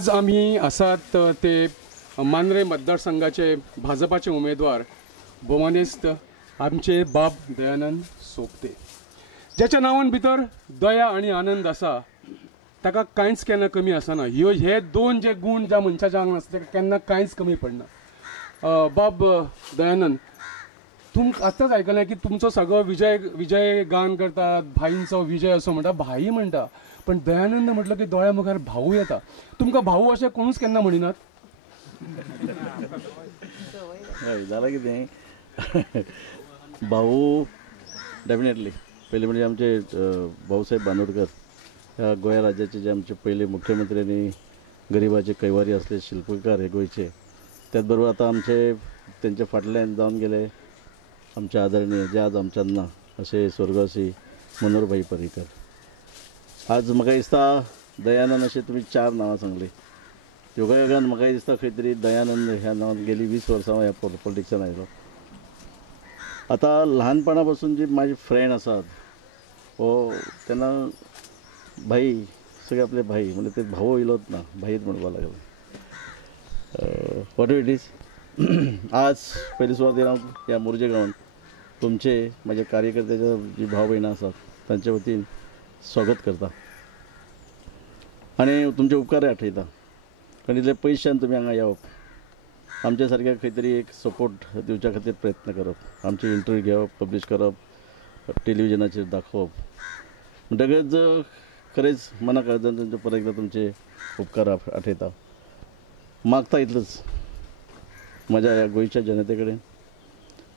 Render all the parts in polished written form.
आज आम्ही आसात ते मांद्रे मतदारसंघाचे भाजपाचे उमेदवार भोमानेस्त आमचे बाब दयानंद सोपते, ज्याच्या नावान भितर दया आणि आनंद आसा ताका कांयच केन्ना कमी आसना. हे दोन जे गुण ज्या मनशाच्या आंगान आसता ताका केन्ना कांयच कमी पडना. बाब दयानंद, आतांच आयकलें की तुमचो सगळो विजय गान करतात, भाईंचो विजय असो म्हणटा, भाई म्हणटा, पण दयानंद म्हटलं की दोळ्या मुखार भाऊ येता. तुमकां भाऊ अशें कोणूच केन्ना म्हणिनात? जालां कितें भाऊ डेफिनेटली पयलीं म्हणजे आमचे भाऊसाहेब बांदोडकर ह्या गोंय राज्याचे जे आमचे पयले मुख्यमंत्री आनी गरिबाचे कैवारी असले शिल्पकार हे गोंयचे, त्याच बरोबर आता आमचे त्यांच्या फाटल्यान जावन गेले आमचे आदरणीय जे आज आमच्यात ना असे स्वर्गवासी मनोहरभाई पर्रीकर. आज म्हाका दिसता दयानंद अशें तुमी 4 नांवां सांगली. योगायोगान म्हाका दिसता खंय तरी दयानंद ह्या नांवान गेली 20 वर्सां हांव ह्या पॉलिटिक्सान आयलो. आता ल्हानपणा पासून जी माझी फ्रेंड आसात हो तेन्ना भाई सगळे आपले भाई म्हणजे ते भाऊ येयलोच ना, भाईच म्हणपाक लागलो. What it is. आज पयली सुवातेर हांव ह्या मोरजे गांवांत तुमचे माझ्या कार्यकर्त्याच्या जी भाव भयणां आसात तांचे वतीन स्वागत करता आनी तुमचे उपकार आठयता. कारण इतले पयशान तुमी हांगा येवप, आमच्या सारक्या खंय तरी एक सपोर्ट दिवच्या खातीर प्रयत्न करप, आमचे इंटरव्यू घेवप, पब्लीश करप, टेलिव्हिजनाचेर दाखोवप म्हणटकच खरेंच मना काळजान तुमचे परत एकदां तुमचे उपकार आठयता. मागता इतलंच म्हज्या ह्या गोंयच्या जनते कडेन,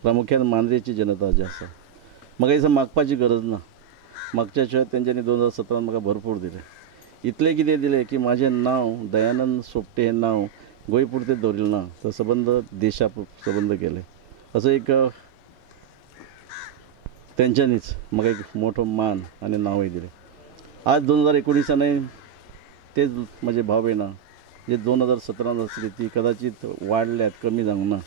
प्रामुख्यान मांद्रेची जनता जी आसा, म्हाका दिसता मागपाची गरज ना. मागच्या शिवाय तेंच्यांनी 2017 म्हाका भरपूर दिलें. इतलें कितें दिलें की म्हाजें नांव दयानंद सोपटे हें नांव गोंय पुरतें दवरिल्लें ना, तर सबंद देशा सबंद केलें. असो एक तेंच्यांनीच म्हाका एक मोठो मान आनी नांवय दिलें. आज 2019 तेच म्हजे भाव भयणां जे 2017 आसली ती कदाचित वाडल्यात, कमी जावंक ना,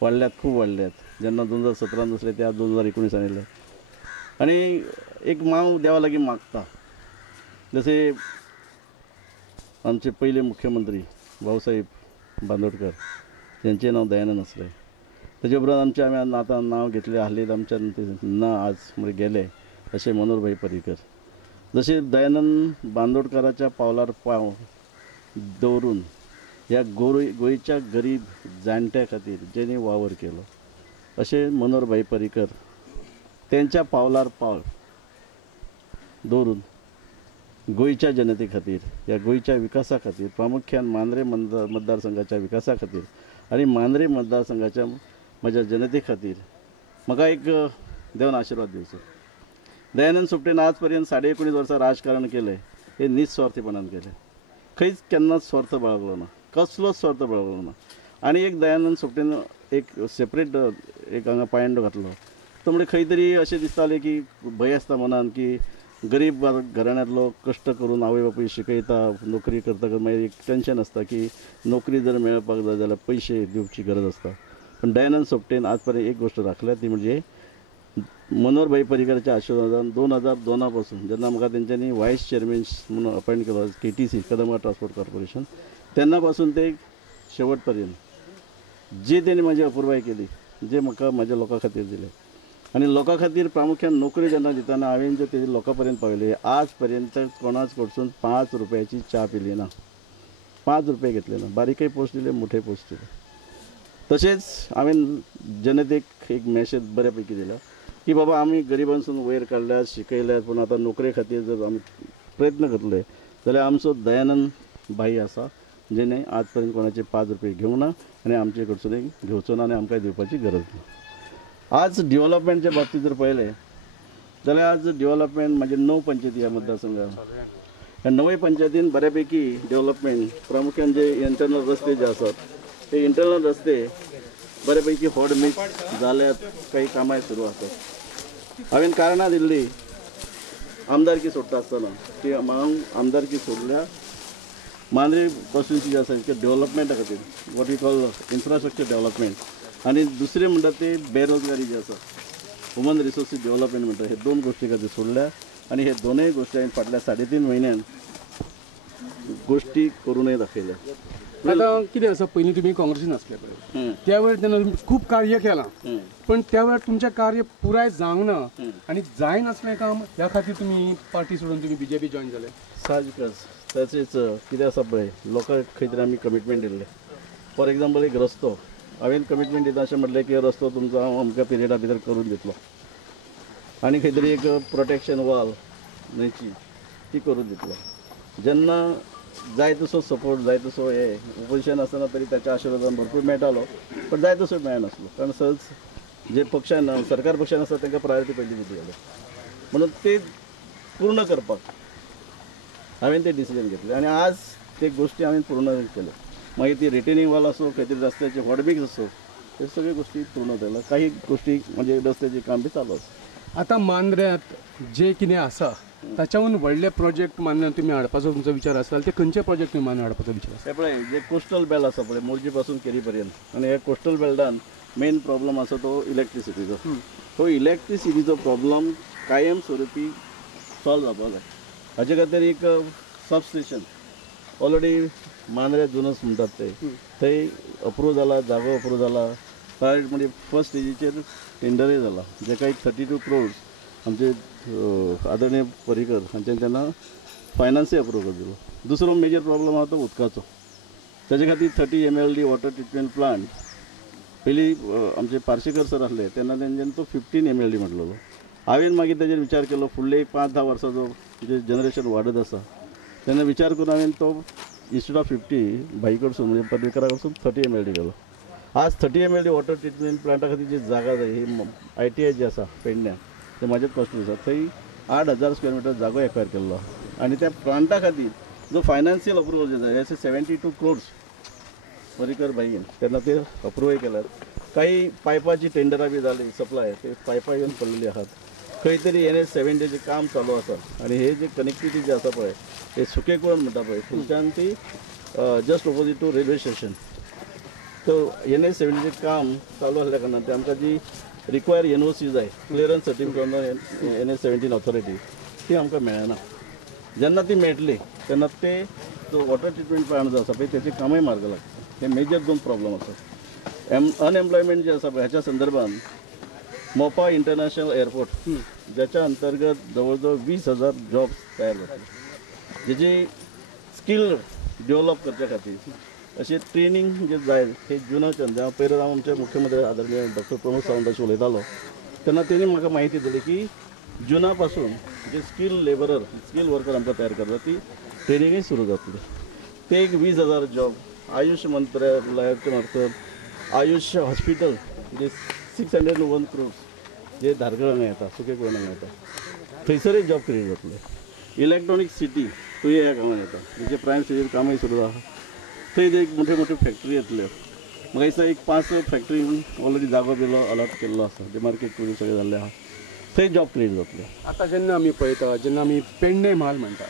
वाडल्यात, खूब वाडल्यात. जेन्ना 2017 आसले ते आज 2019 येयले. आनी एक मांव देवा लागीं मागता. जसे आमचे पयले मुख्यमंत्री भाऊसाहेब बांदोडकर यांचें नांव दयानंद आसलें. तेजे उपरांत आमी आतां नांव घेतलें हालींच आमच्यान ना आज म्हणजे गेले अशें मनोहरभाई पर्रीकर. जशे दयानंद बांदोडकराच्या पावलार पाव दवरून ह्या गोंयच्या गरीब जाणट्या खातीर जेणी वावर केलो, अशें मनोहरभाई पर्रीकर तेंच्या पावलार पावल दवरून गोंयच्या जनते खातीर, ह्या गोंयच्या विकासा खातीर, प्रामुख्यान मांद्रे मतदारसंघाच्या विकासा खातीर आनी मांद्रे मतदारसंघाच्या म्हज्या जनते खातीर म्हाका एक देवन आशिर्वाद दिवचो. दयानंद सोपटेन आज पर्यंत 19.5 वर्सां राजकारण केलें, हे निस्वार्थीपणान केलें. खंयच केन्नाच स्वार्थ बाळगलो ना, कसलोच स्वार्थ बाळगलो ना. आनी एक दयानंद सोपटेन एक सेपरेट एक हांगा पॉयंट घातलो तो म्हणजे खंय तरी अशें दिसतालें की भंय आसता मनान की गरीब घराण्यांतलो कश्ट करून आवय बापूय शिकयता, नोकरी करता, मागीर एक टेंशन आसता की नोकरी जर मेळपाक जाय जाल्यार पयशे दिवची गरज आसता. पण दयानंद सोपटेन आज पर्यंत एक गोश्ट राखल्या, ती म्हणजे मनोहरभाई पर्रीकराच्या आशिर्वादान 2002 पासून जेन्ना म्हाका तेंच्यांनी व्हायस चेअरमॅन म्हणून अपॉयंट केलो KTC कदंबा ट्रान्सपोर्ट कॉर्पोरेशन, तेन्ना पासून ते शेवट पर्यंत जी तेणी म्हाजी अपुरबाय केली, जे म्हाका म्हाज्या लोकां खातीर दिलें आनी लोकां खातीर प्रामुख्यान नोकरी जेन्ना दितना हांवें जे तेजे लोकां पर्यंत पावयली, आज पर्यंत कोणाच कडसून 5 रुपयाची च्या पिली ना, 5 रुपये घेतले ना. बारीकय पोस्ट दिले, मोठे पोस्ट दिले. तशेंच हांवें जनतेक एक मॅसेज बऱ्या पैकी दिला की बाबा आमी गरिबांसून वयर काडल्यात, शिकयल्यात, पूण आतां नोकरे खातीर जर आमी प्रयत्न करतले जाल्यार आमचो दयानंद भाई आसा जेणे आज पर्यंत कोणाचे 5 रुपये घेवंक ना आनी आमचे कडसूनय घेवचो ना आनी आमकां दिवपाची गरज ना. आज डेव्हलपमेंटच्या बाबतींत जर पळयलें जाल्यार आज डेव्हलपमेंट म्हणजे 9 पंचायती ह्या मतदारसंघात. ह्या 9 पंचायतीन बऱ्यापैकी डेव्हलपमेंट प्रामुख्यान जे इंटरनल रस्ते जे आसात, ते इंटरनल रस्ते बऱ्यापैकी होड मिक्स जाल्यात, काही कामां सुरू आसात. हांवें कारणां दिल्ली आमदारकी सोडटा आसतना की हांव आमदारकी सोडल्या मांद्रे कॉन्स्टिट्युन्सी जी आसा डेव्हलपमेंटा खातीर, what you call infrastructure development, आनी दुसरें म्हणटा ते बेरोजगारी जी आसा, ह्युमन रिसोर्सीस डेव्हलपमेंट म्हणटा, हे 2 गोश्टी खातीर सोडल्या. आनी हे दोनूय गोश्टी हांवें फाटल्या 3.5 म्हयन्यान गोष्टी करूनही दाखयल्या. आता कितें आसा, पयलीं तुमी काँग्रेसीन आसले पळय, त्या वेळार तेन्ना तुमी खूब कार्य केलां, पण त्या वेळार तुमचें कार्य पुराय जावंक ना आनी जायनासलें काम, ह्या खातीर तुमी पार्टी सोडून तुमी बीजेपी जॉयन जाले. साहजिकच तशेंच कितें आसा पळय, लोकांक खंय तरी आमी कमिटमेंट दिल्ले. फॉर एग्जाम्पल एक रस्तो हांवें कमिटमेंट दिता अशें म्हटलें की रस्तो तुमचो हांव अमक्या पिरियडा भितर करून दितलो, आनी खंय तरी एक प्रोटेक्शन वॉल न्हंयची ती करून दितलो. जेन्ना जाय तसो सपोर्ट, जाय तसो हे ओपोजिशन आसतना तरी त्याच्या आशिर्वादान भरपूर मेळटालो, पण जाय तसो मेळनासलो, कारण सहज जे पक्षान सरकार पक्षान आसा तांकां प्रायोरिटी पयलीं दिली जाल्यार, म्हणून ते पूर्ण करपाक हांवें ते डिसिजन घेतले आणि आज ते गोष्टी हांवें पूर्ण केले. मागीर ती रिटेनिंग वॉल असो, खंय तरी रस्त्याचे हॉटमिक्स असो, ते सगळे गोष्टी पूर्ण केल्या. काही गोष्टी म्हणजे रस्त्याचे काम बी चालू आसा. आता मांद्र्यात जे कितें आसा ताच्याहून व्हडले प्रोजेक्ट मान्य तुमी हाडपाचो तुमचो विचार आसता, ते खंयचे प्रोजेक्ट तुमी मान्य हाडपाचो विचार आसा? हे पळय, जे कोस्टल बेल्ट आसा पळय मोरजी पासून केरी पर्यंत, आणि ह्या कोस्टल बेल्टान मेन प्रॉब्लम आसा तो इलेक्ट्रिसिटीचो. तो इलेक्ट्रिसिटीचो प्रॉब्लम कायम स्वरुपी सॉल्व जावपाक जाय. हाजे खातीर एक सबस्टेशन ऑलरेडी मांद्रे जुनस म्हणटात ते थंय अप्रूव जाला, जागो अप्रूव जाला. थर्ड म्हणजे फर्स्ट स्टेजीचेर टेंडरय जाला, जेका एक 32 crores आमचे आदरणीय पर्रीकर हांच्यान तेन्ना फायनान्सय अप्रूव दिलो. दुसरो मेजर प्रॉब्लम आसा तो उदकाचो. ताजे खातीर 30 MLD वॉटर ट्रिटमेंट प्लांट पयलीं आमचे पार्सेकर सर आसले तेन्ना तेंच्यान तो 15 MLD म्हटलेलो. हांवें मागीर ताजेर विचार केलो, फुडले एक 5-10 वर्साचो जे जनरेशन वाडत आसा तेन्ना विचार करून हांवें तो इंस्टेड ऑफ 50 भाई कडसून म्हणजे पर्रीकरा कडसून 30 MLD गेलो. आज 30 MLD वॉटर ट्रिटमेंट प्लांटा खातीर जी जागा जाय ही ITI जी आसा पेडण्यां ते म्हाजेच कॉस्टली आसा, थंय 8,000 स्क्वेअर मिटर जागो एक्वायर केल्लो आनी त्या प्लांटा खातीर जो फायनान्शियल अप्रुवल जे जाय अशें 72 crores पर्रीकर भाईन तेन्ना ते अप्रुवय केल्यात. काही पायपाची टेंडरां बी जाली सप्लाय, ते पायपा येवन पडलेली आहात. खंय तरी NH-70 काम चालू आसा आणि हे जे कनेक्टिविटी जे आसा पळय हे सुकेकुळण म्हणटा पळय थंयच्यान ती just opposite to railway station, तो NH-70 काम चालू असल्या कारणान ते आमकां जी रिक्वायर NOC जाय, क्लियरन्स सर्टिफिकेट NH-17 ऑथॉरिटी, ती आमकां मेळना. जेन्ना ती मेळटली तेन्ना ते जो वॉटर ट्रिटमेंट प्लांट जो आसा पळय तेचे कामय मार्ग लागता. हे मेजर 2 प्रॉब्लम आसात. अनएम्प्लॉयमेंट जे आसा पळय ह्याच्या संदर्भान मोपा इंटरनॅशनल एअरपोर्ट ज्याच्या अंतर्गत जवळजवळ 20,000 जॉब्स तयार जातात. जेची स्कील डेव्हलप करच्या खातीर अशें ट्रेनिंग जे जाय हे जुनाच्यान जेव्हा पयलीं हांव आमचे मुख्यमंत्री आदरणीय डॉक्टर प्रमोद सावंताशी उलयतालो तेन्ना तेणी म्हाका माहिती दिली की जुना पासून जे स्कील लेबरर स्कील वर्कर आमकां तयार करता ती ट्रेनिंगय सुरू जातली. ते एक 20,000 जॉब आयुष मंत्रालयाच्या मार्फत आयुष हॉस्पिटल जे 601 crores जे धारगळ हांगा येता, सुकेकुळण हांगा येता, थंयसरय जॉब क्रिएट जातले. इलेक्ट्रॉनीक सिटी तुये ह्या गांवांत येता, जेचे प्रायम स्टेजीर कामय सुरू आसा, थंय एक मोठ्यो मोठ्यो फॅक्टरी येतल्यो. म्हाका दिसता एक 5 फॅक्टरी ऑलरेडी जागो दिलो अलॉट केल्लो आसा, डिमार्केट करून सगळें जाल्लें आहा, थंय जॉब क्रिएट जातले. आता जेन्ना आमी पळयता, जेन्ना आमी पेडणे म्हाल म्हणटा,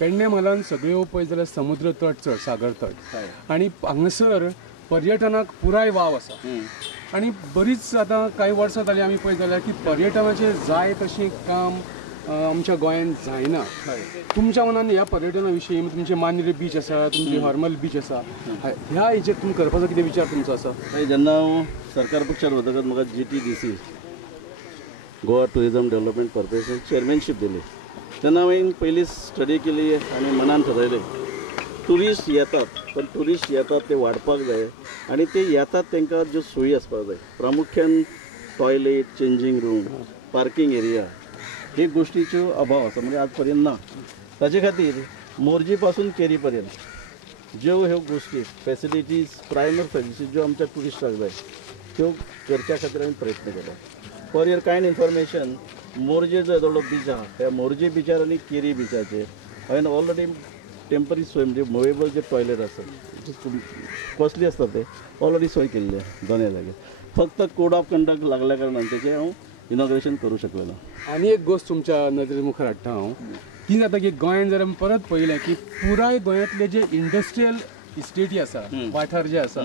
पेडणे म्हालान सगळ्यो पळयत जाल्यार समुद्र तट चड, सागर तट, आनी हांगासर पर्यटनाक पुराय वाव आसा. आनी बरीच आता काही वर्सां जालीं आमी पळयत जाल्यार की पर्यटनाचें जाय तशें काम आमच्या गोंयांत जायना. तुमच्या मनान ह्या पर्यटना विशीं तुमचे मांद्रे बीच आसा, तुमचे हरमल बीच आसा, ह्या हेचेर तुमी करपाचो कितें विचार तुमचो आसा? जेन्ना हांव सरकार पक्षार वतकच म्हाका GTDC Goa tourism development corporation chairmanship दिली तेन्ना हांवें पयली स्टडी केली आनी मनान थारायलें टुरिस्ट येतात, पण टुरिस्ट येतात ते वाडपाक जाय आणि ते येतात तांकां ज्यो सोयी आसपाक जाय, प्रामुख्यान toilet, changing room, parking area, हे गोष्टीचो अभाव आसा, म्हणजे आज पर्यंत ना. ताचे खातीर मोरजी पासून केरी पर्यंत ज्यो ह्यो गोष्टी फॅसिलिटीज, प्रायमरी फॅसिलिटीज ज्यो आमच्या टुरिस्टाक जाय त्यो करच्या खातीर हांवें प्रयत्न केलो. For your kind information, Morjim जो येदोळो बीच आहा त्या मोरजे बिचार आनी केरी बिचाचेर हांवें ऑलरेडी टेम्पररी सोय म्हणजे मुवेबल जे टॉयलेट आसतात कॉस्टली असतात ते ऑलरेडी सोय केल्ली आहे दोनूय जाग्यार. फक्त कोड ऑफ कंडक्ट लागल्या कारणान तेचें हांव इनॉग्रेशन करूं शकलो ना. आनी एक गोश्ट तुमच्या नदरे मुखार हाडटा हांव, कितें जाता की गोंयांत जर आमी परत पळयलें की पुराय गोंयांतले जे इंडस्ट्रियल इस्टेटी आसा, वाठार जे आसा,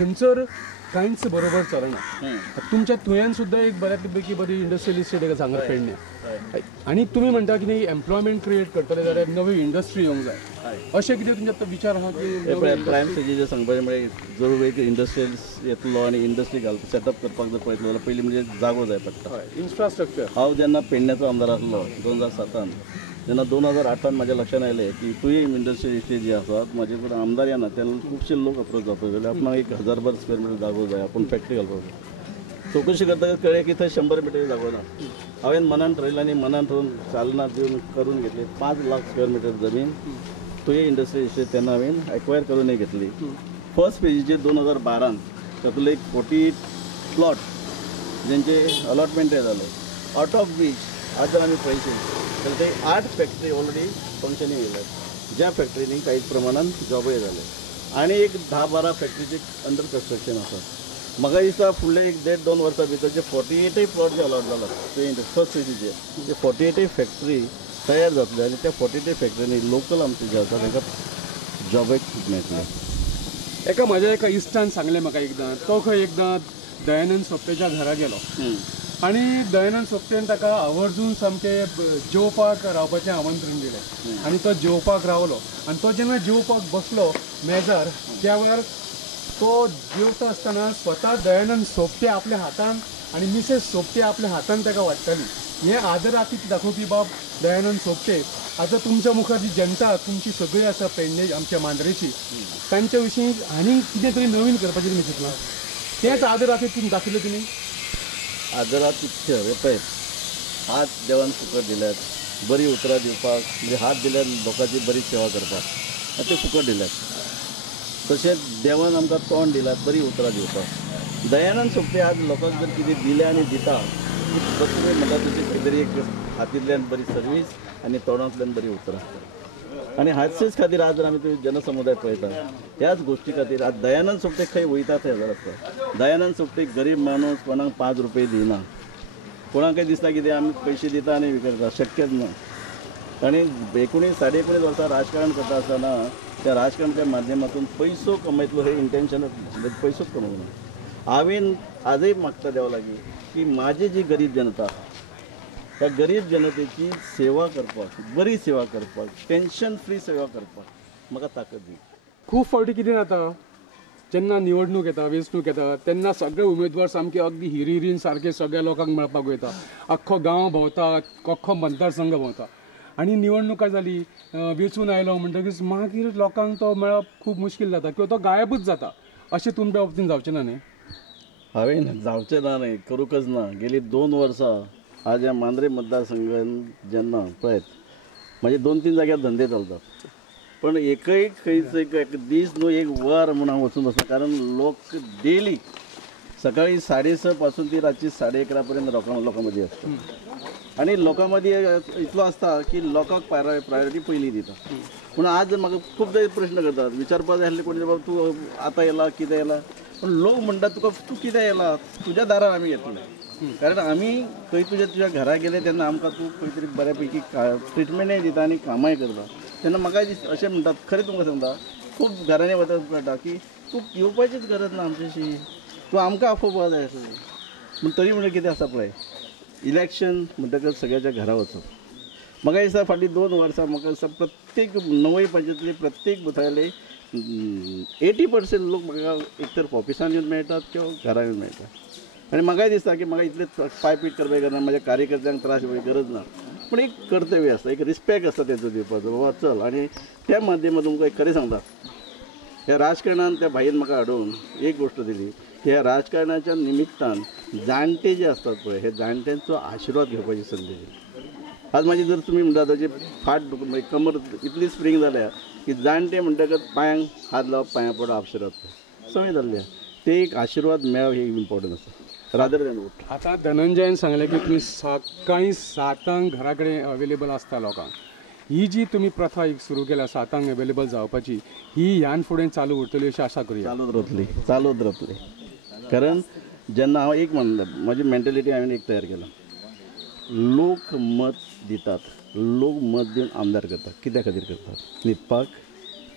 थंयसर कांयच बरोबर चलना. तुमच्या तुयेन सुद्धा एक बऱ्यापैकी बरी इंडस्ट्रियल इस्टेट एका सांगत पेडणे आणि तुम्ही म्हणटा की नाही एम्प्लॉयमेंट क्रिएट करतले जाल्यार नवी इंडस्ट्री येवंक जाय अशें कितें तुमचे आतां विचार आहा की प्रायम स्टेजीचेर सांगपाचें म्हणजे जरूर एक इंडस्ट्रियल येतलो आनी इंडस्ट्री सेटअप करपाक जर पळयतलो जाल्यार पयलीं म्हणजे जागो जाय पडटा. इन्फ्रास्ट्रक्चर. हांव जेन्ना पेडण्याचो आमदार आसलो 2007 जेन्ना 2008 म्हाज्या लक्षांत आयलें की तुवें इंडस्ट्रियल इस्टेट जी आसा म्हाजे कडेन आमदार येना तेन्ना खुबशे लोक अप्रोच जावपाक लागले आपणाक 1000 स्क्वेअर मिटर जागो जाय आपूण फॅक्टरी घालपाक. चवकशी करता कळ्ळें की थंय 100 मिटर जागो ना. हांवें मनान ठरयलें आनी मनान ठरून चालना दिवन करून घेतली 5 लाख स्क्वेअर मिटर जमीन तुवें इंडस्ट्रियल इस्टेट तेन्ना हांवें एक्वायर करूनय घेतली. फर्स्ट फेजीचेर 2012 तातूंतले 40 प्लॉट जेंचे अलॉटमेंट जाले आउट ऑफ वीच आज जर आमी पळयचे जाल्यार ते 8 फॅक्टरी ऑलरेडी फंक्शनींग येयल्यात ज्या फॅक्टरीनी काही प्रमाणान जॉबय जाले आनी एक 10-12 फॅक्टरीचे अंडर कन्स्ट्रक्शन आसा. म्हाका दिसता फुडले 1.5-2 वर्सां भितर जे 48 प्लॉट जे अलॉट जालात ते फर्स्ट फेजीचे ते 48 फॅक्टरी तयार जातले आनी त्या 48 फॅक्टरीनी लोकल आमचे जे आसा तांकां जॉबय खूब मेळटले. एका म्हाज्या एका इश्टान सांगलें म्हाका एकदां तो खंय एकदां दयानंद सोपटेच्या घरा गेलो आनी दयानंद सोपटेन ताका आवर्जून सामकें जेवपाक रावपाचें आमंत्रण दिलें आनी तो जेवपाक रावलो आनी तो जेन्ना जेवपाक बसलो मेजार त्या वेळार तो जेवता आसतना स्वता दयानंद सोपटे आपल्या हातान आनी मिसेस सोपटे आपल्या हातान ताका वाडटाली. हें आदरातीत दाखोवपी बाब दयानंद सोपटे. आतां तुमच्या मुखार जी जनता तुमची सगळी आसा पेडणे आमच्या मांद्रेची तांच्या विशीं आनी कितें तरी नवीन करपाचें तुमी चिंतलां तेंच आदरातीत तुमी दाखयलें तुमी. आदरातिथ्य हे पळय हात देवान फुकट दिल्यात बरी उतरां दिवपाक म्हणजे हात दिल्यार लोकांची बरी सेवा करपाक ते फुकट दिल्यात. तशेंच देवान आमकां तोंड दिलां बरी उतरां दिवपाक. दयानंद सोपटे आज लोकांक जर कितें दिलें आनी दिता तुमी म्हणटा तशी खंय तरी एक हातींतल्यान बरी सर्वीस आनी तोंडांतल्यान बरी उतरां आनी हाचेच खातीर आज जर आमी तुमी जनसमुदाय पळयता त्याच गोश्टी खातीर आज दयानंद सोपटे खंय वयता थंय हजार आसता. दयानंद सोपटे गरीब माणूस कोणाक 5 रुपये दिना कोणाकय दिसता कितें आमी पयशे दिता आनी करता शक्यच ना. आनी 19-19.5 वर्सां राजकारण करता आसतना त्या राजकारणाच्या माध्यमातून पयसो कमयतलो हे इंटेन्शनच पयसोच कमवना. हांवें आजय मागता देवा लागीं की म्हाजी जी गरीब जनता त्या गरीब जनतेची सेवा करपाक बरी सेवा करपाक टेन्शन फ्री सेवा करपाक म्हाका ताकद दी. खूब फावटी कितें जाता जेन्ना निवडणूक येता वेंचणूक येता तेन्ना सगळे उमेदवार सामके अगदी हिरिरीन सारके सगळ्या लोकांक मेळपाक वयता आख्खो गांव भोंवता आख्खो मतदारसंघ भोंवता आनी निवडणुका जाली वेंचून आयलो म्हणटकीच मागीर लोकांक तो मेळप खूब मुश्कील जाता किंवा तो गायबूच जाता. अशें तुमच्या बाबतींत जावचें ना न्ही. हांवें जावचें ना न्ही करूंकच ना. गेली 2 वर्सां आज ह्या मांद्रे मतदारसंघान जेन्ना पळयत म्हाजे 2-3 जाग्यार धंदे चलतात पण एकय खंयच एक दीस न्हू एक वर म्हूण हांव वचून वचना कारण लोक डेली सकाळी 6:30 पासून ती रातची 11:30 पर्यंत लोकां मदीं आसता आनी लोकां मदीं इतलो आसता की लोकांक प्रायोरिटी पयलीं दिता. पूण आज म्हाका खूबदां प्रश्न करतात विचारपाक जाय आसलें कोणी बाबा तूं आतां येला कितें येला पूण लोक म्हणटात तुका तूं कितें येला तुज्या दारार आमी येतले कारण आमी खंय तुज्या घरा गेले तेन्ना आमकां तूं खंय तरी बऱ्यापैकी ट्रिटमेंटय दिता आनी कामाय करता तेन्ना म्हाका अशें म्हणटात खरें तुमकां सांगता खूब घरांनी वता कळटा की तूं येवपाचीच गरज ना आमचेशी तूं आमकां आपोवपाक जाय आसलें पूण तरी म्हणल्यार कितें आसा पळय इलेक्शन म्हणटकच सगळ्याच्या घरा वचप म्हाका दिसता फाटलीं 2 वर्सां म्हाका दिसता प्रत्येक 9 पंचायतींतले प्रत्येक बुथायले 80% लोक म्हाका एक तर ऑफिसान येवन मेळटात किंवा घरा येवन मेळटात आनी म्हाकाय दिसता की म्हाका इतले पायपीट करपाक गरज ना म्हाज्या कार्यकर्त्यांक त्रास दिवपाची गरज ना पूण एक कर्तव्य आसता एक रिस्पेक्ट आसता तेजो दिवपाचो बाबा चल आनी त्या माध्यमांतून तुमकां एक खरें सांगता ह्या राजकारणान त्या भाईन म्हाका हाडून एक गोश्ट दिली की ह्या राजकारणाच्या निमित्तान जाणटे जे असतात पळय हे जाणट्यांचो आशिर्वाद घेवपाची संदी दिली. आज माझी जर तुम्ही म्हणटा ताची फाट कमर इतली स्प्रिंग जाल्या की जाणटे म्हणटकच पांयांक हात लावप पांया पडप आशिर्वाद संवय जाल्ले ते एक आशिर्वाद मेळप हे इम्पॉर्टंट आसा रादर दॅन वोट. आतां धनंजयन सांगलें की तुमी सकाळीं 7 घरा कडेन अवेलेबल आसता लोकांक. ही जी तुमी प्रथा एक सुरू केल्या 7 अवेलेबल जावपाची ही ह्यान फुडें चालू उरतली अशी आशा करूया. चालूच रावतली कारण जेन्ना हांव एक म्हणटा म्हजी मेंटेलिटी हांवें एक तयार केला लोक मत दितात लोक मत दिवन आमदार करतात कित्या खातीर करतात न्हिदपाक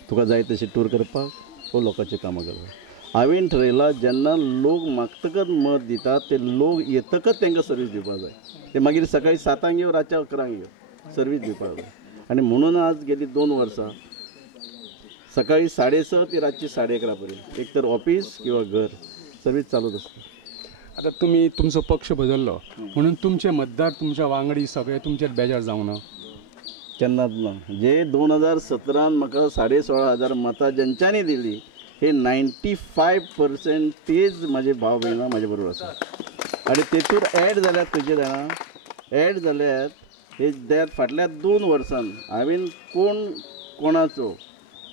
तुका जाय तशें टूर करपाक वो लोकांची कामां करपाक हांवें ठरयलां जेन्ना लोक मागतकच मत दितात ते लोक येतकच तांकां सर्वीस दिवपाक जाय. ते मागीर सकाळी 7 येवं रातच्या 11 येवं सर्वीस दिवपाक जाय. आनी म्हणून आज गेली 2 वर्सां सकाळी 6:30 ते रातची 11:30 पर्यंत एक तर ऑफिस किंवा घर सर्वीस चालूच आसता. आता तुम्ही तुमचो पक्ष बदललो म्हणून तुमचे मतदार तुमच्या वांगडी सगळे तुमचेर बेजार जावं ना? केन्नाच ना. जे 2017 म्हाका 16,500 मतां जेंच्यांनी दिली हे 95% म्हाजे भाव भयणां म्हाजे बरोबर आसा. आनी तेतूर ॲड जाल्यात खंयचे जाणां ॲड जाल्यात हे त्यात फाटल्या 2 वर्सांन हांवें कोणाचो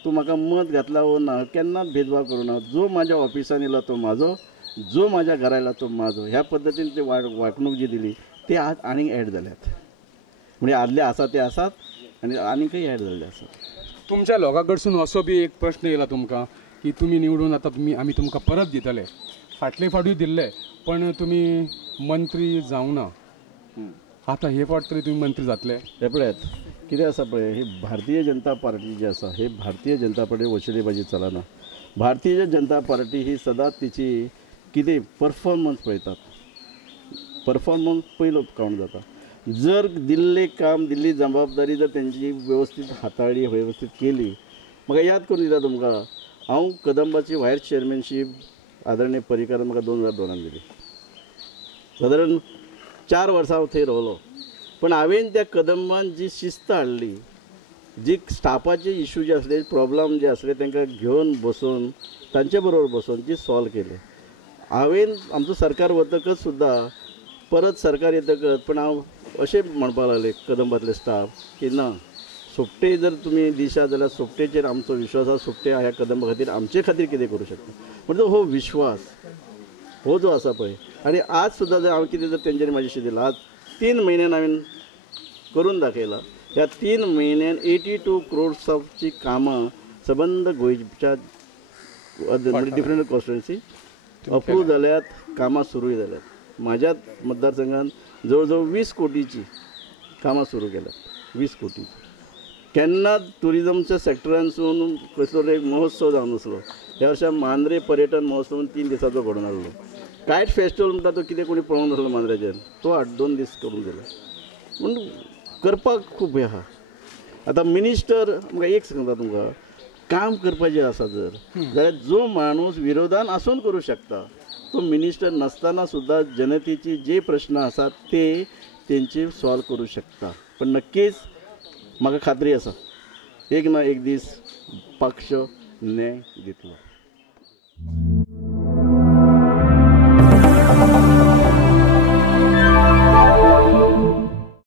तूं म्हाका मत घातला वो ना केन्नाच भेदभाव करूना. जो म्हाज्या ऑफिसान येयला तो म्हाजो, जो म्हाज्या घरा येयला तो म्हाजो. ह्या पद्दतीन ते वागणूक जी दिली ते आज आनीक ॲड जाल्यात. म्हणजे आदले आसा ते आसात आनी आनीकय ॲड जाल्ले आसात. तुमच्या लोकां कडसून असो बी एक प्रश्न येयला तुमकां की तुमी निवडून आतां आमी तुमकां परत दितले. फाटले फावटी दिल्ले पण तुमी मंत्री जावं ना. आतां हे फावट तरी तुमी मंत्री जातले. हे पळयात कितें आसा पळय ही भारतीय जनता पार्टी जी आसा हे भारतीय जनता पार्टी वचुलेबाजी चलना. भारतीय जनता पार्टी ही सदांच तिची कितें परफॉर्मन्स पळयतात. परफॉर्मन्स पयलो कावंट जाता. जर दिल्लें काम दिल्ली जबाबदारी जर तेंची वेवस्थीत हाताळ्ळी वेवस्थीत केली. म्हाका याद करून दिता तुमकां हांव कदंबाची व्हायस चेअरमॅनशीप आदरणीय पर्रीकारान म्हाका 2002 दिली. सादारण 4 वर्सां हांव थंय रावलो. पण हांवें त्या कदंबान जी शिस्त हाडली, जी स्टाफाचे इश्यू जे आसले प्रॉब्लम जे आसले तांकां घेवन बसून तांचे बरोबर बसून जी सॉल्व केले. हांवें आमचो सरकार वतकच सुद्दां परत सरकार येतकच पण हांव अशें म्हणपाक लागले कदंबातले स्टाफ की ना सोपटे जर तुमी दिशात जाल्यार सोपटेचेर आमचो विश्वास आसा. सोपटे ह्या कदंबा खातीर आमचे खातीर कितें करूं शकता. म्हणजे हो विश्वास हो जो आसा पळय आनी आज सुद्दां जर हांव कितें जर तेंच्यांनी म्हाजेशी दिला आज 3 म्हयन्यान हांवें करून दाखयलां. ह्या 3 म्हयन्यान 82 crores कामां सबंद गोंयच्या डिफरंट कॉन्स्टिट्युएन्सी अप्रूव जाल्यात. कामां सुरूय जाल्यात. म्हाज्याच मतदारसंघान जवळ जवळ 20 कोटीची कामां सुरू केल्यात. 20 कोटी. केन्नाच टुरिजमच्या सॅक्टरानसून कसलो एक महोत्सव जावन नसलो. ह्या वर्सा मांद्रे पर्यटन महोत्सव 3 दिसाचो घडोवन हाडलो. कायट फेस्टिवल म्हणटा तो कितें कोणी पळोवंक नासलो मांद्रेचेर तो 8-2 दीस करून दिलो. पूण करपाक खूब हें आहा. आतां मिनिस्टर म्हाका एक सांगता तुमकां काम करपाचें आसा जर जाल्यार जो माणूस विरोधान आसून करूं शकता तो मिनिस्टर नसताना सुद्दां जनतेची जे प्रश्न आसात ते तेंचे सॉल्व करूं शकता. पण नक्कीच म्हाका खात्री आसा एक ना एक दीस पक्ष न्याय दितलो.